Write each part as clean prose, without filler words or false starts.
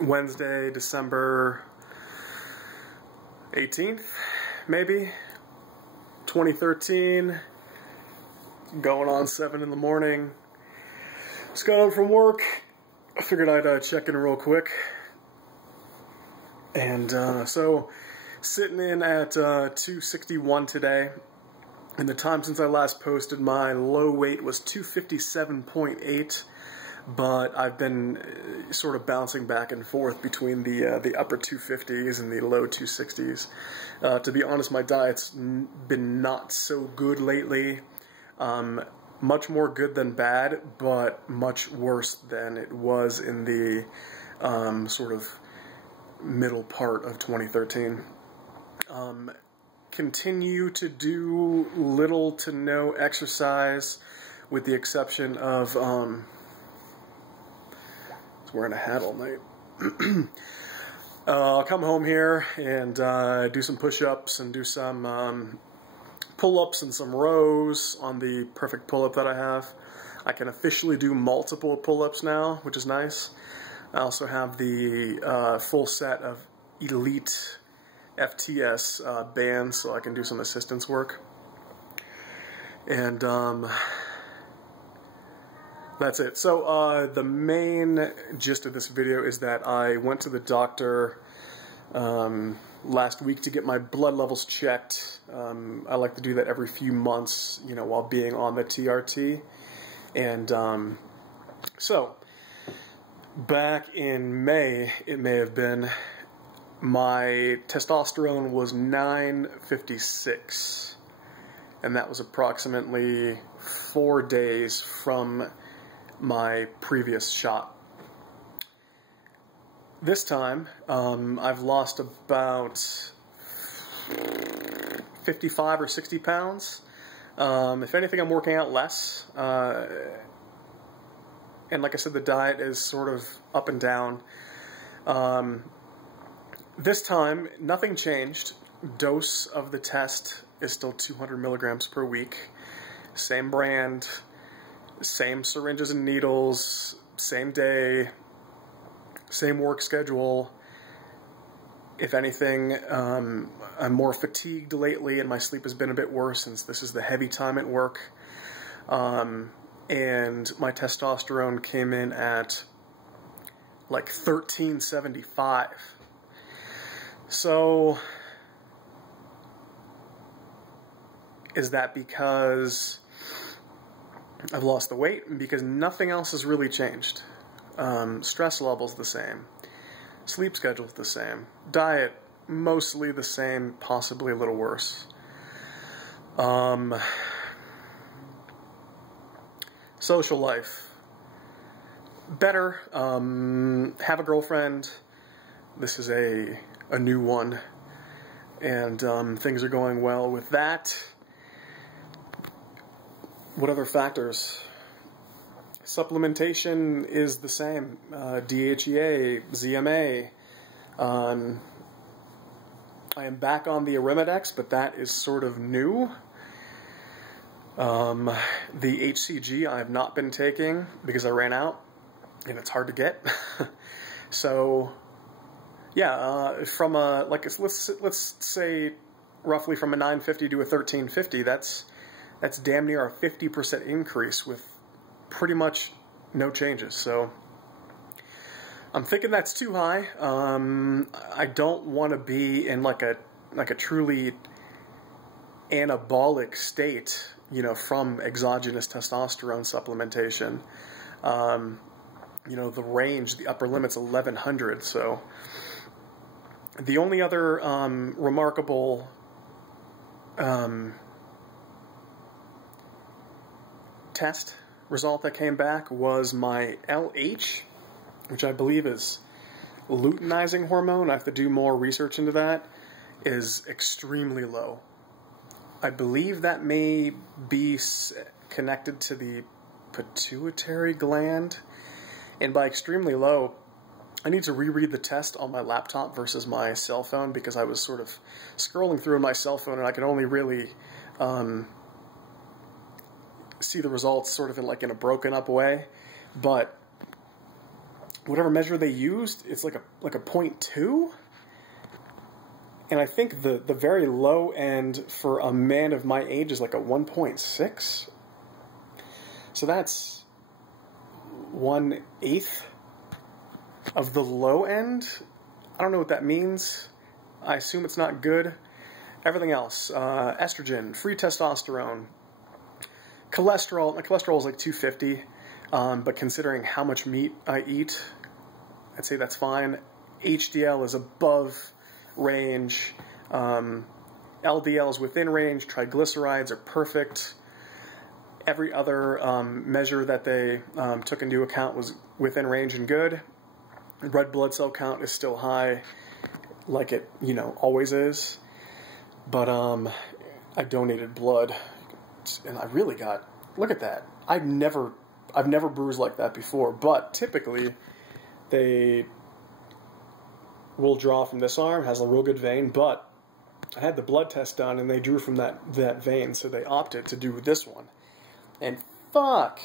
Wednesday, December 18th, maybe, 2013, going on 7 in the morning. Just got home from work. I figured I'd check in real quick. And so, sitting in at 261 today. And the time since I last posted, my low weight was 257.8, but I've been sort of bouncing back and forth between the upper 250s and the low 260s. To be honest, my diet's been not so good lately. Much more good than bad, but much worse than it was in the sort of middle part of 2013. Continue to do little to no exercise, with the exception of I was wearing a hat all night. I'll come home here and do some push-ups and do some pull-ups and some rows on the perfect pull-up that I have. I can officially do multiple pull-ups now, which is nice. I also have the full set of Elite FTS bands, so I can do some assistance work. And that's it. So the main gist of this video is that I went to the doctor last week to get my blood levels checked. I like to do that every few months, you know, while being on the TRT. And so back in May, it may have been, my testosterone was 956, and that was approximately 4 days from my previous shot. This time, I've lost about 55 or 60 pounds. If anything, I'm working out less. And like I said, the diet is sort of up and down. This time, nothing changed. Dose of the test is still 200 milligrams per week. Same brand, same syringes and needles, same day, same work schedule. If anything, I'm more fatigued lately, and my sleep has been a bit worse since this is the heavy time at work. And my testosterone came in at like 1375. So, is that because I've lost the weight? Because nothing else has really changed. Stress level's the same. Sleep schedule's the same. Diet, mostly the same, possibly a little worse. Social life, better. Have a girlfriend. This is a new one, and things are going well with that. What other factors? Supplementation is the same. DHEA, ZMA. I am back on the Arimidex, but that is sort of new. The HCG I have not been taking because I ran out, and it's hard to get. So, yeah, from a, like, let's say roughly from a 950 to a 1350, that's damn near a 50% increase with pretty much no changes. So I'm thinking that's too high. I don't want to be in like a truly anabolic state, you know, from exogenous testosterone supplementation. You know, the range, the upper limit's 1100, so the only other remarkable test result that came back was my LH, which I believe is luteinizing hormone. I have to do more research into that, is extremely low. I believe that may be connected to the pituitary gland, and by extremely low, I need to reread the test on my laptop versus my cell phone, because I was sort of scrolling through my cell phone and I could only really see the results sort of in a broken up way. But whatever measure they used, it's like a 0.2. And I think the very low end for a man of my age is like a 1.6. So that's 1/8 of the low end. I don't know what that means. I assume it's not good. Everything else, estrogen, free testosterone, cholesterol. My cholesterol is like 250, but considering how much meat I eat, I'd say that's fine. HDL is above range. LDL is within range. Triglycerides are perfect. Every other measure that they took into account was within range and good. Red blood cell count is still high, like it, always is. But I donated blood, and I really got, look at that. I've never bruised like that before, but typically they will draw from this arm, has a real good vein, but I had the blood test done and they drew from that vein, so they opted to do this one. And fuck,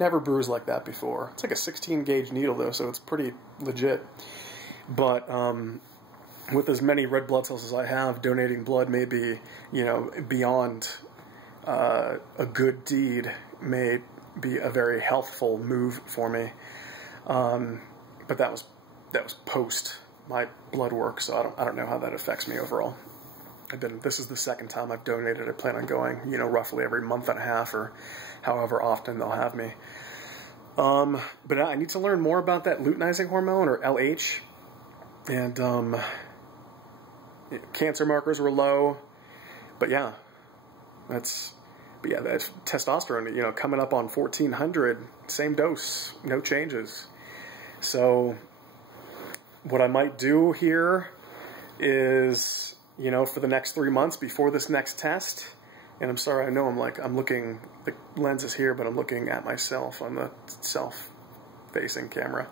never bruised like that before. It's like a 16 gauge needle though, so it's pretty legit. But with as many red blood cells as I have, donating blood may be, beyond a good deed, may be a very healthful move for me. But that was post my blood work, so I don't know how that affects me overall. This is the second time I've donated. I plan on going, roughly every month and a half or however often they'll have me. But I need to learn more about that luteinizing hormone, or LH. And cancer markers were low. But yeah, that testosterone, coming up on 1400, same dose, no changes. So what I might do here is, for the next 3 months before this next test, and I'm sorry, I know I'm looking, the lens is here, but I'm looking at myself on the self-facing camera.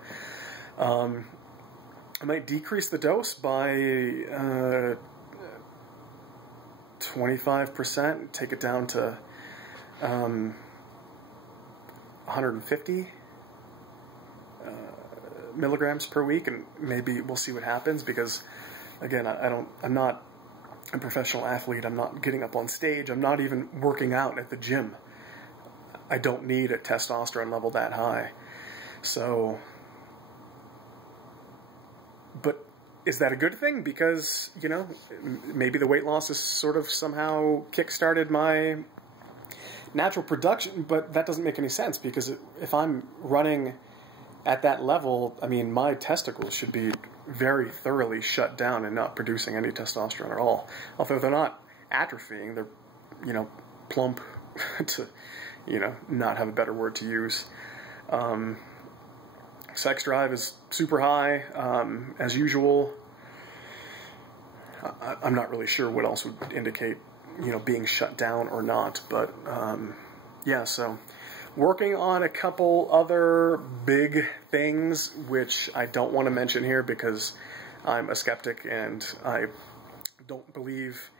I might decrease the dose by 25%, take it down to 150 milligrams per week, and maybe we'll see what happens, because again, I'm not a professional athlete. I'm not getting up on stage. I'm not even working out at the gym. I don't need a testosterone level that high. So, but is that a good thing? Because, maybe the weight loss has sort of somehow kick-started my natural production, but that doesn't make any sense, because if I'm running at that level, I mean, my testicles should be very thoroughly shut down and not producing any testosterone at all. Although they're not atrophying, they're, plump, to, not have a better word to use. Sex drive is super high, as usual. I'm not really sure what else would indicate, being shut down or not, but, yeah, so working on a couple other big things, which I don't want to mention here because I'm a skeptic and I don't believe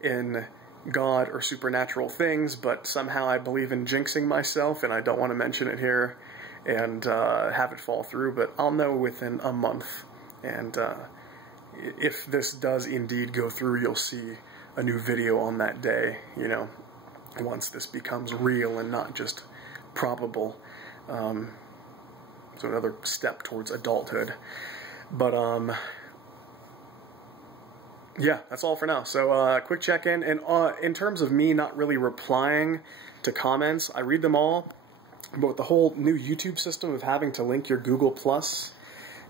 in God or supernatural things, but somehow I believe in jinxing myself, and I don't want to mention it here and have it fall through, but I'll know within a month. And if this does indeed go through, you'll see a new video on that day, once this becomes real and not just probable. So another step towards adulthood. But yeah, that's all for now. So quick check-in, and in terms of me not really replying to comments, I read them all, but with the whole new YouTube system of having to link your Google Plus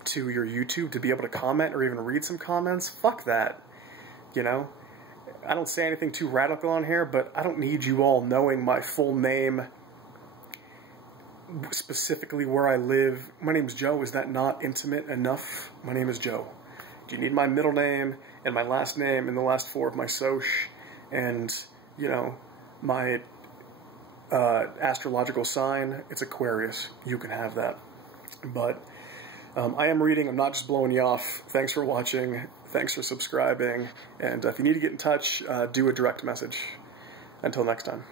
to your YouTube to be able to comment or even read some comments, fuck that. I don't say anything too radical on here, but I don't need you all knowing my full name, specifically where I live. My name's Joe. Is that not intimate enough? My name is Joe. Do you need my middle name and my last name and the last 4 of my soc and, my astrological sign? It's Aquarius. You can have that. But I am reading. I'm not just blowing you off. Thanks for watching. Thanks for subscribing. And if you need to get in touch, do a direct message. Until next time.